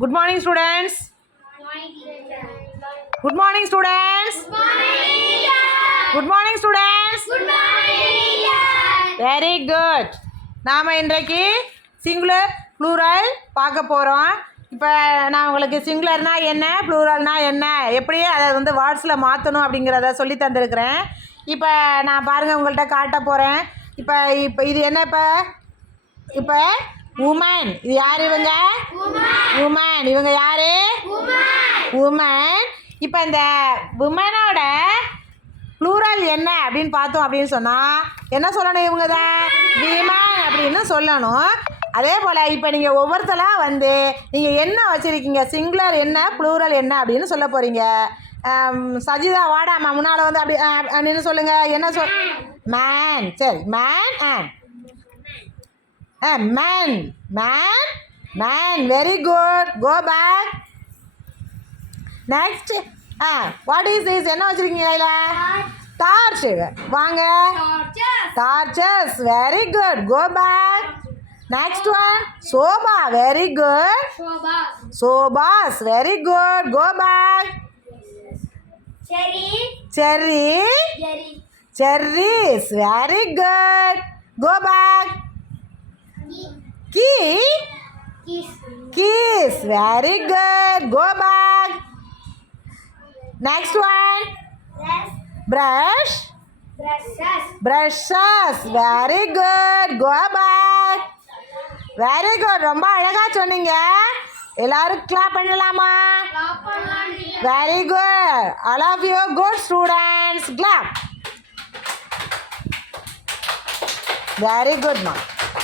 Good morning, students. Good morning, students. Good morning, students. Very good. நாம இன்றைக்கு singular plural பார்க்க போகிறோம். இப்போ நான் உங்களுக்கு சிங்குலர்னா என்ன, ப்ளூரல்னா என்ன, எப்படி அதை வந்து வேர்ட்ஸில் மாற்றணும் அப்படிங்கிறத சொல்லி தந்துருக்கிறேன். இப்போ நான் பாருங்கள் உங்கள்கிட்ட காட்ட போகிறேன். இப்போ இப்போ இது என்ன, இப்போ உமன், இது யார்? இவங்க உமன். இவங்க யார்? உமன். இப்போ இந்த உமனோட ப்ளூரல் என்ன அப்படின்னு பார்த்தோம் அப்படின்னு சொன்னால் என்ன சொல்லணும்? இவங்க தான் விமன் அப்படின்னு சொல்லணும். அதே போல் இப்போ நீங்கள் ஒவ்வொருத்தலாம் வந்து நீங்கள் என்ன வச்சுருக்கீங்க, சிங்குலர் என்ன, ப்ளூரல் என்ன அப்படின்னு சொல்ல போகிறீங்க. சஜிதா வாடாமா முன்னால் வந்து அப்படி அப்படின்னு சொல்லுங்கள். என்ன மேன். சரி, man and man. Man. Very good. Go back. Next what is this? என்ன வச்சுருக்கீங்க கையில்? டார்ச். வாங்க. Torches. Very good. Go back. Next one, soba. Very good. Sobas. Very good. Go back. Cherries. Very good. Go back. Keys. Very good. Go back. Next one, brushes. Very good. Go back. Very good. ரொம்ப அழகாக சொன்னீங்க. எல்லாரும் clap பண்ணலாமா? Very good. All of you good students. Clap. Very குட்மா.